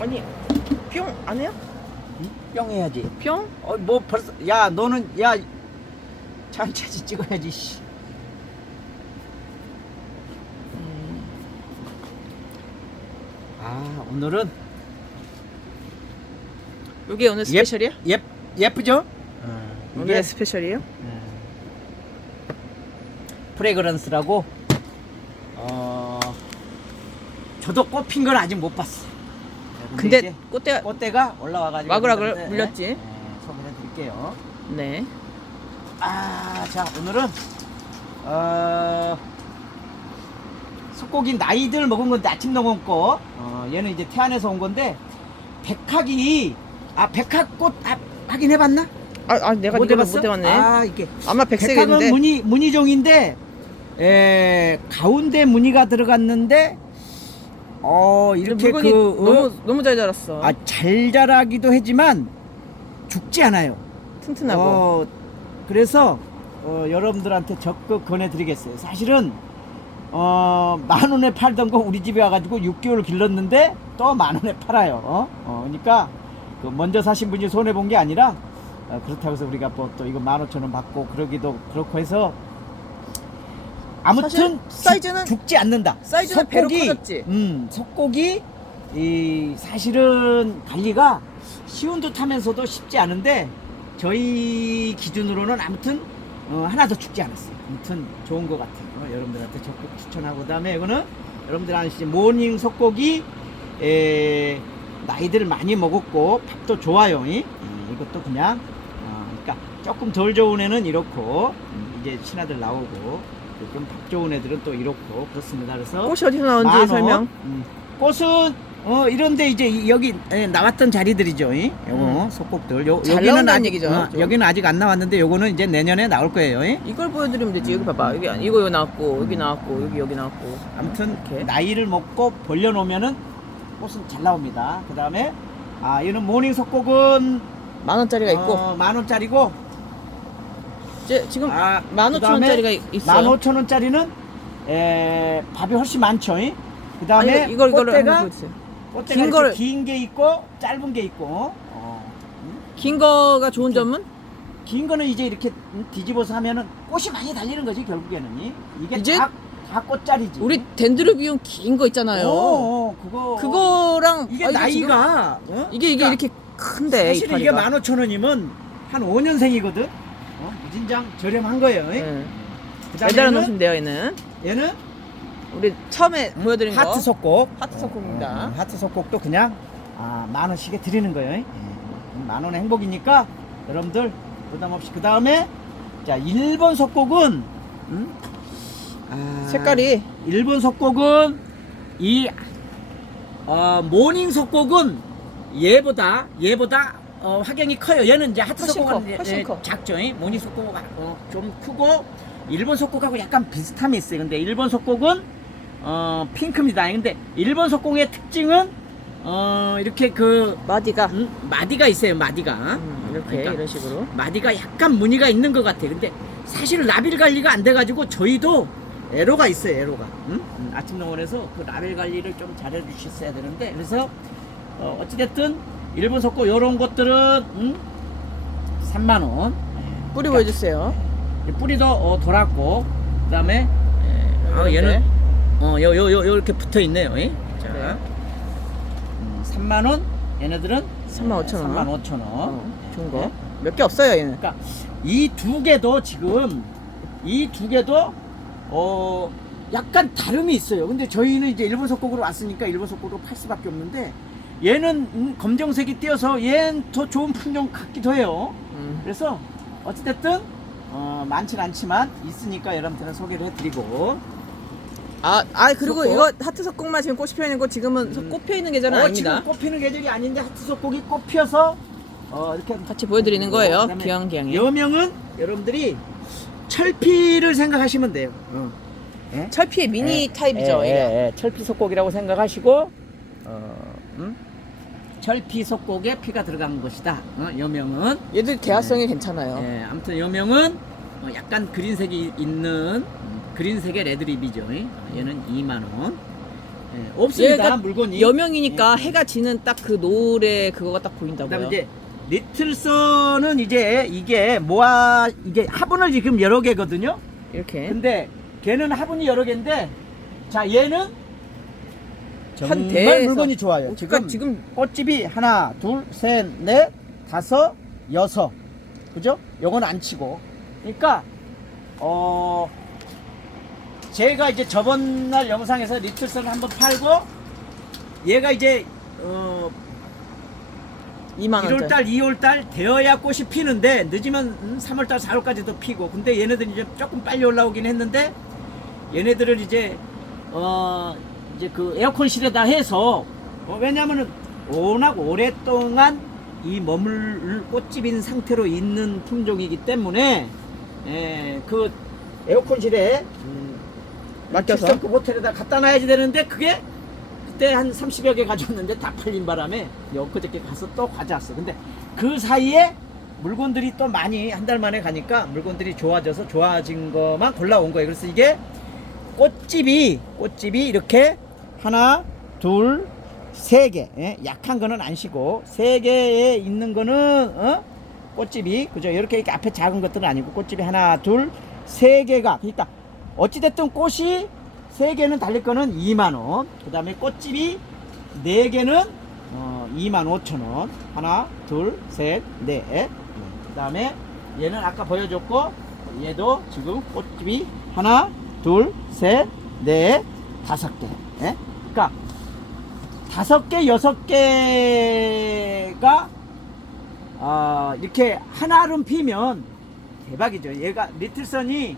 아니 뿅 안 해요? 뿅 해야지. 뿅? 어, 뭐 벌써 야 너는 야 잔체지 찍어야지. 씨. 음. 아 오늘은 이게 오늘 스페셜이야? 예 예쁘죠? 오늘의 스페셜이에요? 음, 프레그런스라고 어 저도 꽃핀 걸 아직 못 봤어. 근데 이제 꽃대가 꽃대가 올라와가지고 와글와글 여러분들한테, 물렸지? 예, 소개해 드릴게요. 네. 아, 자 오늘은 어 속고기 나이들 먹은 건데 아침 농원 거. 어, 얘는 이제 태안에서 온 건데 백학이 아 백학꽃 아, 확인해봤나? 아, 아 내가 못 해봤어? 못 해봤네. 아 이게 아마 백학은 백색인데. 무늬 무늬종인데 에 가운데 무늬가 들어갔는데 어 이렇게 물건이 그 어, 너무 너무 잘 자랐어. 아, 잘 자라기도 하지만 죽지 않아요. 튼튼하고. 어, 그래서 어, 여러분들한테 적극 권해드리겠어요. 사실은 어, 만 원에 팔던 거 우리 집에 와가지고 6개월 길렀는데 또 만 원에 팔아요. 어? 어, 그러니까 그 먼저 사신 분이 손해 본 게 아니라 어, 그렇다고 해서 우리가 뭐 또 이거 만 오천 원 받고 그러기도 그렇고 해서 아무튼 사이즈는- 죽, 지 않는다. 사이즈는 배로 커졌지? 음, 속고기 이 사실은 관리가 쉬운 듯하면서도 쉽지 않은데 저희 기준으로는 아무튼 어, 하나도 죽지 않았어요. 아무튼 좋은 것 같아요. 어, 여러분들한테 적극 추천하고 그다음에 이거는 여러분들 아시죠 모닝 속고기 에, 나이들 많이 먹었고 밥도 좋아요. 이? 음, 이것도 그냥 어, 그러니까 조금 덜 좋은 애는 이렇고 음, 이제 신하들 나오고 좀밥 좋은 애들은 또 이렇고 그렇습니다. 그래서 꽃이 어디서 나온지 만 원. 설명. 음. 꽃은 어 이런데 이제 이- 여기 에, 나왔던 자리들이죠. 이? 요거 음. 속곡들. 요 잘 나온다는 아직 얘기죠, 어, 좀. 여기는 아직 안 나왔는데 요거는 이제 내년에 나올 거예요. 이? 이걸 보여드리면 되지. 여기 봐봐. 여기 이거 여기 나왔고 여기 나왔고 여기 여기 나왔고. 아무튼 이렇게. 나이를 먹고 벌려놓으면은 꽃은 잘 나옵니다. 그 다음에 아 얘는 모닝 속곡은 만 원짜리가 있고. 어, 만 원짜리고 이 제 지금 아, 만 오천 그다음에 원짜리가 있어. 만 오천 원짜리는 에, 밥이 훨씬 많죠. 이? 그 다음에 아니, 이걸 이걸로 꽃대가 한번 보여주세요. 꽃대가 긴 긴, 거를- 긴게 있고 짧은 게 있고 어. 긴 거가 좋은 점은 긴 거는 이제 이렇게 뒤집어서 하면은 꽃이 많이 달리는 거지 결국에는 이. 이게 이제 다, 다 꽃짜리지 우리 덴드로비움 긴 거 있잖아요. 오, 오, 그거 그거랑 이게 아, 지금 나이가 어? 이게 이게 그러니까 이렇게 큰데 사실 이게 이파리가. 15,000원이면 한 5년생이거든 어? 무진장 저렴한 거예요 이? 네. 그다음에 매달아 놓으시면 돼요 얘는. 얘는 우리 처음에 보여드린 거. 하트 속곡 하트 석공입니다. 어, 하트 속곡도 그냥 아, 만 원씩에 드리는 거예요. 예. 만 원의 행복이니까 여러분들 부담 없이 그 다음에 자 일본 속곡은 음? 아, 색깔이 일본 속곡은 이 어, 모닝 속곡은 얘보다 얘보다 어, 확연히 커요. 얘는 이제 하트 훨씬 훨씬 예, 커. 작죠. 이? 모닝 속곡은 어, 좀 크고 일본 속곡하고 약간 비슷함이 있어요. 근데 일본 속곡은 어, 핑크입니다. 근데 일본 속곡의 특징은 어, 이렇게 그 마디가 음, 마디가 있어요. 마디가 음, 이렇게 그러니까 이런 식으로. 마디가 약간 무늬가 있는 것 같아. 근데 사실 라벨 관리가 안 돼가지고 저희도 에러가 있어요. 에러가. 응? 음, 아침 농원에서 그 라벨 관리를 좀 잘해 주셨어야 되는데 그래서 어, 어찌됐든 일본 속고 요런 것들은 음? 3만 원. 예. 뿌리 보여주세요. 이 뿌리도 어, 돌았고 그 다음에 예, 아. 얘는 어요 요 요 이렇게 붙어 있네요. 이? 자, 네. 음, 3만 원. 얘네들은 35,000 원. 3만 5천 원. 어, 좋은 거. 네. 몇개 없어요 얘는. 그러니까 이 두 개도 지금 이 두 개도 어 약간 다름이 있어요. 근데 저희는 이제 일본 속곡으로 왔으니까 일본 속곡으로 팔 수밖에 없는데 얘는 음, 검정색이 띄어서 얘는 더 좋은 풍경 같기도 해요. 음. 그래서 어찌됐든 어, 많진 않지만 있으니까 여러분들은 소개를 해드리고 아, 아 그리고 속고. 이거 하트 석공만 지금 꽃이 피어 있는 거 지금은 음. 꽃 피어 있는 계절은 어, 아닙니다. 지금 꽃 피는 계절이 아닌데 하트 속곡이 꽃 피어서 어, 이렇게 같이 보여드리는 거예요. 기왕기왕에. 여명은 여러분들이 철피를 생각하시면 돼요. 어. 예? 철피의 미니 예, 타입이죠. 예, 얘가. 예, 예. 철피 속곡이라고 생각하시고 어, 음? 철피 속곡에 피가 들어간 것이다. 어, 여명은 얘들 개화성이 괜찮아요. 예, 아무튼 여명은 어, 약간 그린색이 있는 음, 그린색의 레드립이죠. 어, 얘는 2만 원. 예, 없습니다 얘가 물건이. 여명이니까 예. 해가 지는 딱 그 노래 그거가 딱 보인다고요. 이제 리틀선은 이제 이게 모아 이게 화분을 지금 여러 개거든요. 이렇게 근데 걔는 화분이 여러 개인데 자 얘는 정말 대에서- 물건이 좋아요. 그러니까 지금 지금 꽃집이 하나, 둘, 셋, 넷, 다섯, 여섯. 그죠? 요건 안 치고. 그러니까 어 제가 이제 저번 날 영상에서 리틀선을 한번 팔고 얘가 이제 어 2만 원짜리. 1월달, 2월달 되어야 꽃이 피는데 늦으면 음, 3월달, 4월까지도 피고 근데 얘네들이 이제 조금 빨리 올라오긴 했는데 얘네들을 이제 어 이제 그 에어컨실에다 해서 어, 왜냐면은 워낙 오랫동안 이 머물 꽃집인 상태로 있는 품종이기 때문에 에, 그 에어컨실에 음, 맡겨서? 7성급 호텔에다 갖다 놔야지 되는데 그게 그때 한 30여 개 가져왔는데 다 팔린 바람에 엊그저께 가서 또 가져왔어. 근데 그 사이에 물건들이 또 많이 한 달 만에 가니까 물건들이 좋아져서 좋아진 것만 골라온 거예요. 그래서 이게 꽃집이 꽃집이 이렇게 하나, 둘, 세 개. 예? 약한 거는 안 쉬고 세 개에 있는 거는 어? 꽃집이 그죠? 이렇게 이렇게 앞에 작은 것들은 아니고 꽃집이 하나, 둘, 세 개가 그러니까 어찌 됐든 꽃이 세 개는 달릴 거는 2만 원. 그다음에 꽃집이 네 개는 어, 2만 5천 원. 하나, 둘, 셋, 넷. 예. 그다음에 얘는 아까 보여줬고 얘도 지금 꽃집이 하나, 둘, 셋, 넷, 다섯 개. 예? 그러니까 다섯 개, 여섯 개가 아, 이렇게 한알은 피면 대박이죠. 얘가 리틀선이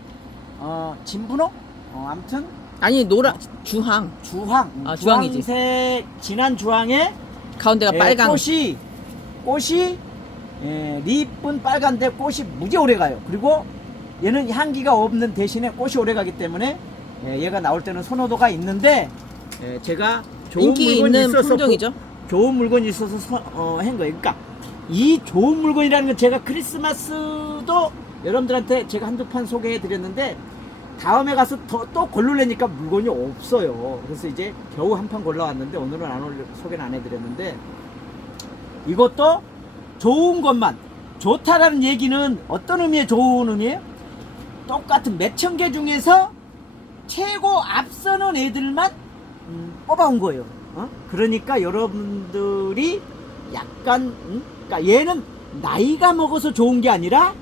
어, 진분홍? 어, 아무튼 아니 노라 주황 주황, 아, 주황이지. 주황색 진한 주황에 가운데가 예, 빨강. 꽃이 꽃이 예, 리뿐 빨간데 꽃이 무지 오래 가요. 그리고 얘는 향기가 없는 대신에 꽃이 오래 가기 때문에 예, 얘가 나올 때는 선호도가 있는데 예, 제가 좋은 인기 물건이 있는 있어서 품종이죠. 고- 좋은 물건이 있어서 서- 어, 한 거예요. 그러니까 이 좋은 물건이라는 건 제가 크리스마스도 여러분들한테 제가 한두 판 소개해 드렸는데 다음에 가서 더, 또 골르려니까 물건이 없어요. 그래서 이제 겨우 한 판 골라왔는데 오늘은 안 올려, 소개는 안 해드렸는데 이것도 좋은 것만 좋다라는 얘기는 어떤 의미의 좋은 의미예요? 똑같은 몇천 개 중에서 최고 앞서는 애들만 음, 뽑아온 거예요. 어? 그러니까 여러분들이 약간 음? 그러니까 얘는 나이가 먹어서 좋은 게 아니라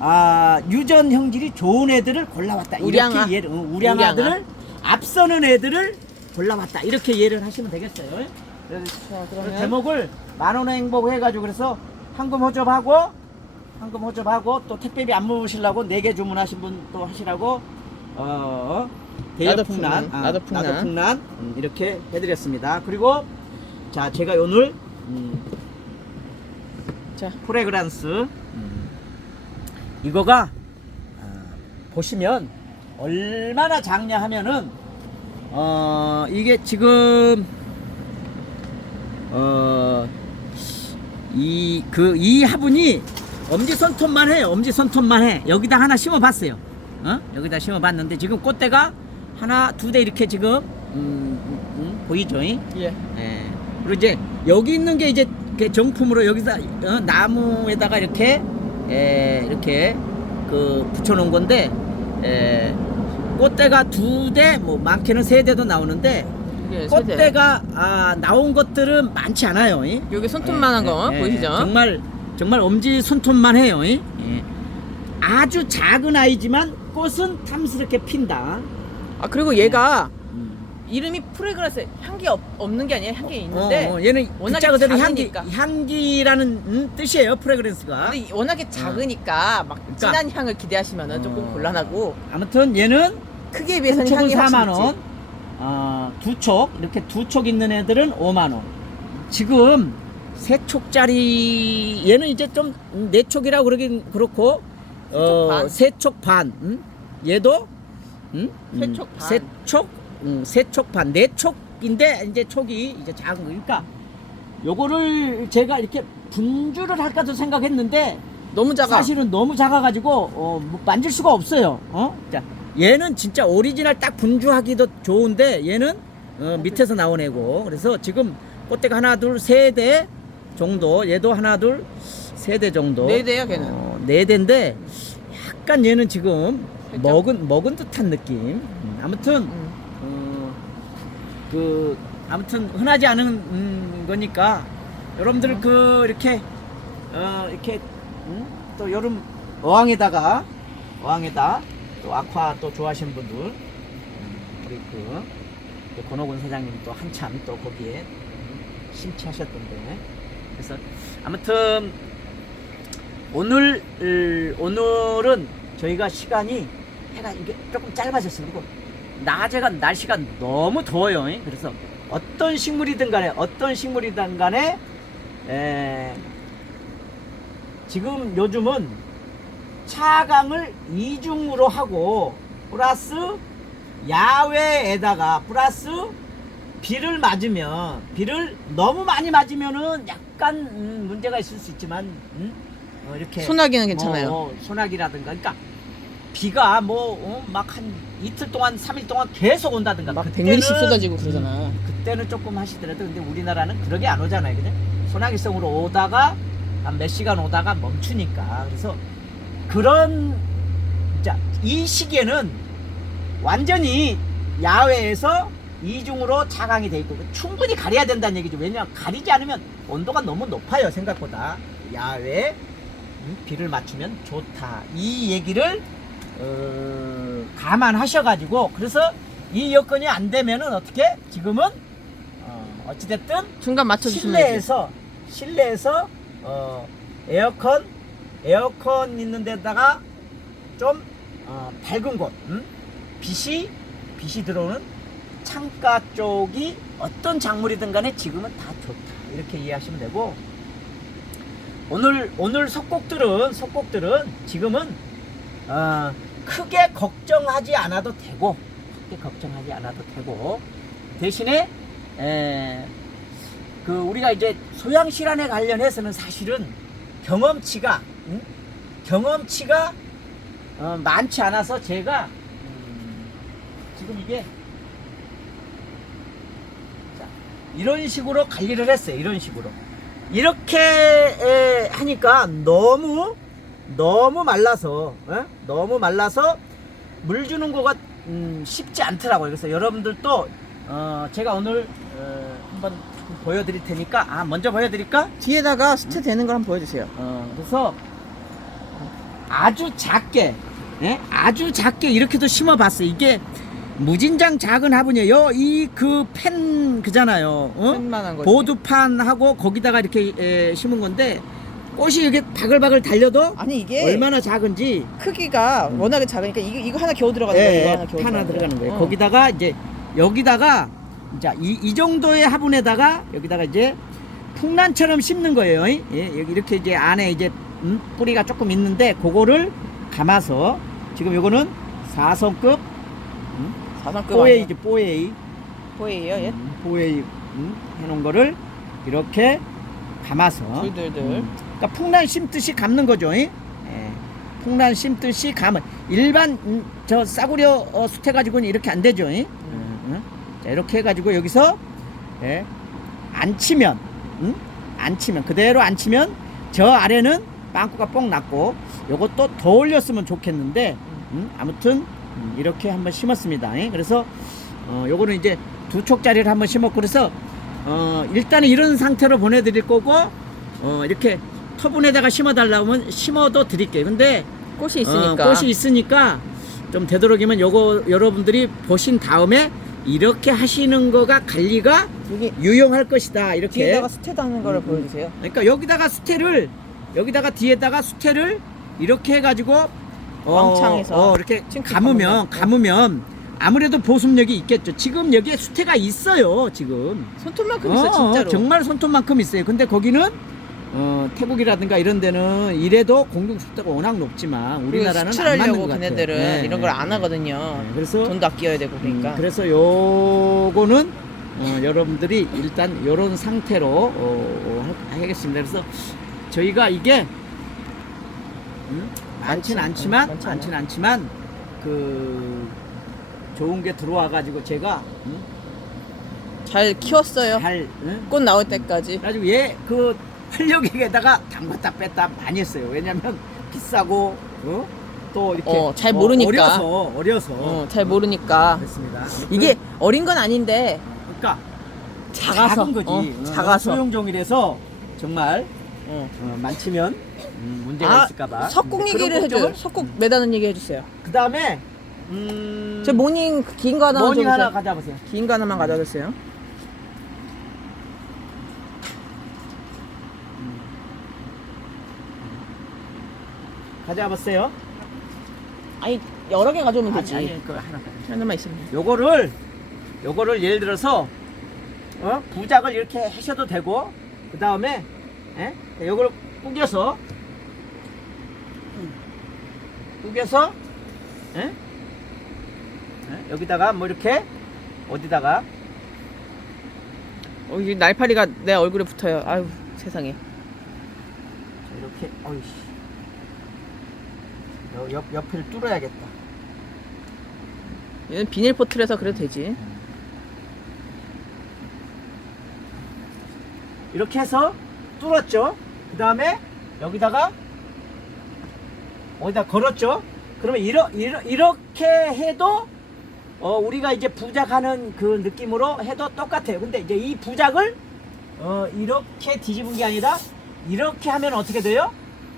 아, 유전 형질이 좋은 애들을 골라왔다. 우량아. 이렇게 얘를 어, 우량아들을 우량아. 앞서는 애들을 골라왔다. 이렇게 이해를 하시면 되겠어요. 자, 그래서 제목을 만원의 행복 해가지고 그래서 황금 호접하고 황금 호접하고 또 택배비 안 묻으시려고 네 개 주문하신 분 또 하시라고 어 나도 대여풍란 풍란, 나도 풍란. 풍란 음, 이렇게 해드렸습니다. 그리고 자 제가 오늘 음, 자, 프레그란스 음, 이거가 아, 보시면 얼마나 작냐 하면은 어 이게 지금 어이 그 이 화분이 엄지 손톱만 해요 엄지 손톱만 해. 여기다 하나 심어봤어요. 어? 여기다 심어봤는데 지금 꽃대가 하나 두 대 이렇게 지금 음, 음, 음, 보이죠? 잉? 예. 예. 그리고 이제 여기 있는 게 이제 그 정품으로 여기다 어, 나무에다가 이렇게 에, 이렇게 그 붙여놓은 건데 에, 꽃대가 두 대, 뭐 많게는 세 대도 나오는데 이게 세대. 꽃대가 아, 나온 것들은 많지 않아요. 이? 여기 손톱만한 거 예, 예, 보이시죠? 정말 정말 엄지 손톱만 해요. 이? 예. 아주 작은 아이지만 꽃은 탐스럽게 핀다. 아 그리고 얘가 음. 이름이 프레그란스 향기 없, 없는 게 아니라 향기 있는데 어, 어, 얘는 워낙에 글자 그대로 향기 작으니까. 향기라는 음, 뜻이에요 프레그랜스가. 근데 워낙에 작으니까 막 그러니까- 진한 향을 기대하시면 조금 어. 곤란하고 아무튼 얘는 크기에 한 비해서는 촉은 향이 4만 확실히 원, 있지. 어, 두 촉, 이렇게 두 촉 있는 애들은 5만 원. 지금 세 촉짜리 얘는 이제 좀 네 촉이라고 그러긴 그렇고 촉 반. 어, 세촉 반. 음? 얘도 음? 세촉 반. 세 촉, 음, 세촉 반, 네 촉인데 이제 촉이 이제 작은 거니까 요거를 제가 이렇게 분주를 할까도 생각했는데 너무 작아. 사실은 너무 작아가지고 어, 뭐 만질 수가 없어요. 어? 자, 얘는 진짜 오리지널 딱 분주하기도 좋은데 얘는 어, 밑에서 나온 애고 그래서 지금 꽃대가 하나 둘 세 대 정도 얘도 하나 둘 세 대 정도 네 대야, 걔는? 어, 네 대인데 약간 얘는 지금 살짝? 먹은 먹은 듯한 느낌 음, 아무튼 음. 어, 그 아무튼 흔하지 않은 음, 거니까 여러분들 음. 그 이렇게 어 이렇게 음? 또 여름 어항에다가 어항에다 또 아쿠아 또 좋아하시는 분들 음, 우리 그, 그 권호근 사장님 또 한참 또 거기에 음, 심취하셨던데 그래서 아무튼 오늘 을, 오늘은 저희가 시간이 해가 이게 조금 짧아졌어요. 그리고 낮에가 날씨가 너무 더워요. 잉? 그래서 어떤 식물이든 간에 어떤 식물이든 간에 에, 지금 요즘은 차강을 이중으로 하고 플러스 야외에다가 플러스 비를 맞으면 비를 너무 많이 맞으면은 약간 음, 문제가 있을 수 있지만 음? 어, 이렇게 소나기는 괜찮아요. 어, 어, 소나기라든가 그러니까 비가 뭐막 한 이틀 동안 3일 동안 계속 온다든가 막 그때는 100ml씩 쏟아지고 그러잖아. 음, 그때는 조금 하시더라도 근데 우리나라는 그러게 안 오잖아요 그죠 소나기성으로 오다가 한 몇 시간 오다가 멈추니까 그래서 그런 자, 이 시기에는 완전히 야외에서 이중으로 차강이 돼 있고 충분히 가려야 된다는 얘기죠. 왜냐하면 가리지 않으면 온도가 너무 높아요 생각보다 야외 음, 비를 맞추면 좋다. 이 얘기를 어, 감안하셔가지고 그래서 이 여건이 안 되면은 어떻게 지금은 어, 어찌됐든 중간 맞춰주시면 되지. 실내에서 실내에서 어, 에어컨 에어컨 있는 데다가 좀 어, 밝은 곳 음? 빛이 빛이 들어오는 창가 쪽이 어떤 작물이든 간에 지금은 다 좋다 이렇게 이해하시면 되고 오늘 오늘 속곡들은 속곡들은 지금은 어, 크게 걱정하지 않아도 되고 크게 걱정하지 않아도 되고 대신에 에, 그 우리가 이제 소양 실안에 관련해서는 사실은 경험치가 응? 경험치가 어, 많지 않아서 제가 음, 지금 이게 자, 이런 식으로 관리를 했어요. 이런 식으로 이렇게 에, 하니까 너무 너무 말라서 어? 너무 말라서 물 주는 거가 음, 쉽지 않더라고요. 그래서 여러분들도 어, 제가 오늘 어, 한번 보여드릴 테니까 아 먼저 보여드릴까? 뒤에다가 수채 되는 걸 한번 보여주세요. 어, 그래서 아주 작게, 예? 아주 작게 이렇게도 심어봤어요. 이게 무진장 작은 화분이에요. 이 그 펜 그잖아요. 어? 펜만한 거지. 보드판하고 거기다가 이렇게 에, 심은 건데 꽃이 이게 바글바글 달려도 아니 이게 얼마나 작은지 크기가 워낙에 작으니까 이거, 이거 하나 겨우 들어가는 예, 거야. 이거 예, 하나 겨우 하나 들어가는 거예요. 어. 거기다가 이제 여기다가 자, 이, 이 정도의 화분에다가 여기다가 이제 풍란처럼 심는 거예요. 예, 여기 이렇게 이제 안에 이제 음, 뿌리가 조금 있는데 그거를 감아서 지금 요거는 4성급 사상급 뽀에이? 이제 뽀에이 보이에요 얘? 음, 뽀에이 음, 해놓은 거를 이렇게 감아서 둘둘둘. 음, 그러니까 풍란 심듯이 감는 거죠. 예? 예. 풍란 심듯이 감은 일반 음, 저 싸구려 어, 숯해 가지고는 이렇게 안 되죠. 예? 음, 음. 자 이렇게 해가지고 여기서 예, 안 치면 음? 안 치면 그대로 안 치면 저 아래는 빵꾸가 뻥 났고 요것도 더 올렸으면 좋겠는데 음, 아무튼 음, 이렇게 한번 심었습니다. 예? 그래서 어, 요거는 이제 두 촉짜리를 한번 심었고 그래서 어, 일단은 이런 상태로 보내드릴 거고 어, 이렇게 터분에다가 심어달라고 하면 심어도 드릴게요. 근데 꽃이 있으니까. 어, 꽃이 있으니까 좀 되도록이면 요거 여러분들이 보신 다음에 이렇게 하시는 거가 관리가 여기 유용할 것이다. 이렇게. 뒤에다가 수채 다는 거를 음, 보여주세요. 그러니까 여기다가 수태를 여기다가 뒤에다가 수태를 이렇게 해가지고 어, 왕창해서 어, 이렇게 칭칭 감으면 감으면. 감으면 아무래도 보습력이 있겠죠. 지금 여기에 수태가 있어요. 지금. 손톱만큼 있어 어, 진짜로. 정말 손톱만큼 있어요. 근데 거기는 어, 태국이라든가 이런 데는 이래도 공중 습도가 워낙 높지만 우리나라는 안 맞는 수출하려고 같아요. 걔네들은 네, 이런 걸안 하거든요. 네, 그래서 돈도 아껴야 되고 그러니까. 음, 그래서 요거는 어, 여러분들이 일단 요런 상태로 어, 어, 하- 하겠습니다. 그래서 저희가 이게 음, 많진 많지, 않지만 음, 많지 않아요. 많진 않지만 그 좋은 게 들어와 가지고 제가 음, 잘 키웠어요. 잘 응? 꽃 나올 때까지. 가지고 얘 그 활력에다가 담갔다 뺐다 많이 했어요. 왜냐면 비싸고 어? 또 이렇게 어, 잘 모르니까. 어려서 어려서 어, 잘 모르니까. 그렇습니다. 이게 어린 건 아닌데 그러니까 작아서. 작은 거지. 어, 어, 작아서. 소용종이라서 정말 어. 어, 많치면 음, 문제가 아, 있을까봐. 석국 얘기를 해줘요. 석국 매다는 얘기 해주세요. 그 다음에 음, 제 모닝 긴 거 하나 모닝 좀 하나 주세요. 가져보세요. 긴거 하나만 가져주세요. 가져보세요. 아니 여러 개 가져오면 아니, 되지. 아니, 그거 하나. 가져. 하나만 있으면. 요거를 요거를 예를 들어서 어? 부작을 이렇게 하셔도 되고 그 다음에 예? 요거를 구겨서 음. 구겨서 예? 예? 여기다가 뭐 이렇게 어디다가 어, 이 날파리가 내 얼굴에 붙어요. 아유 세상에. 자, 이렇게 어이씨 요, 옆, 옆을 뚫어야겠다 얘는 비닐 포트라서 그래도 되지. 이렇게 해서 뚫었죠. 그 다음에 여기다가 어디다 걸었죠. 그러면 이러, 이러, 이렇게 해도 어, 우리가 이제 부작하는 그 느낌으로 해도 똑같아요. 근데 이제 이 부작을 어, 이렇게 뒤집은 게 아니라 이렇게 하면 어떻게 돼요?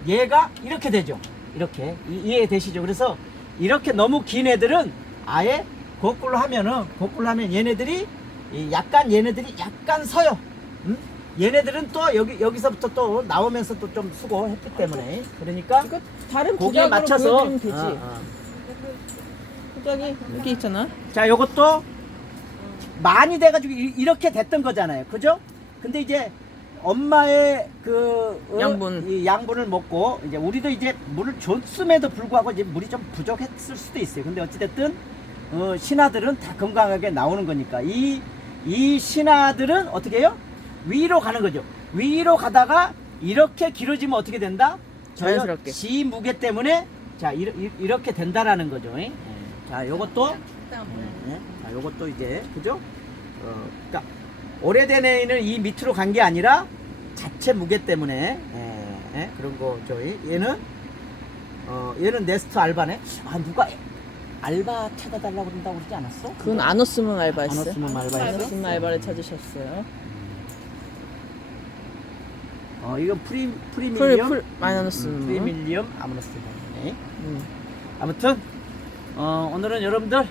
얘가 이렇게 되죠. 이렇게 이, 이해되시죠? 그래서 이렇게 너무 긴 애들은 아예 거꾸로 하면은 거꾸로 하면 얘네들이 이 약간 얘네들이 약간 서요. 음? 얘네들은 또 여기 여기서부터 또 나오면서 또 좀 수고했기 때문에 그러니까 이거 다른 부작으로 맞춰서 되지. 어, 어. 부작이 이렇게 있잖아. 자, 요것도 많이 돼가지고 이- 이렇게 됐던 거잖아요. 그죠? 근데 이제 엄마의 그 어, 양분. 이 양분을 먹고 이제 우리도 이제 물을 줬음에도 불구하고 이제 물이 좀 부족했을 수도 있어요. 근데 어찌됐든 어, 신하들은 다 건강하게 나오는 거니까 이, 이 신하들은 어떻게 해요? 위로 가는 거죠. 위로 가다가 이렇게 길어지면 어떻게 된다? 자연스럽게. 지 무게 때문에 자 이러, 이- 이렇게 된다라는 거죠. 예. 자, 요것도 네. 자, 요것도 이제 그죠? 어, 그러니까 오래된 애는 이 밑으로 간 게 아니라 자체 무게 때문에 예, 예, 그런 거죠. 얘는 어, 얘는 네스트 알바네. 아 누가 알바 찾아달라고 그런다고 그러지 않았어? 그건 안 왔으면 안 알바했어요. 왔으면 안 알바했어? 왔으면 알바를 찾으셨어요. 어, 이건 프리 풀, 프리밀리엄 풀 많이 안 왔으면. 프리밀리엄 아모너스티네. 음. 아무튼 어, 오늘은 여러분들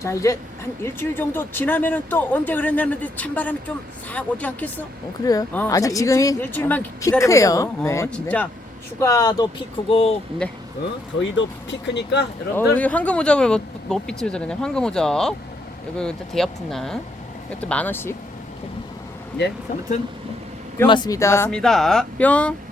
자 이제 한 일주일 정도 지나면은 또 언제 그랬냐는데 찬바람이 좀 싹 오지 않겠어? 어, 그래요. 어, 아직 자, 지금이 일주일, 일주일만 어. 피크예요. 어, 네, 진짜 휴가도 피크고 네. 네. 어, 더위도 피크니까 어, 여러분들 우리 황금 오접을 못, 못 비치고 저러네. 황금 오접. 이거 대여품난. 이것도 만 원씩. 예 아무튼 뿅. 고맙습니다. 고맙습니다. 뿅.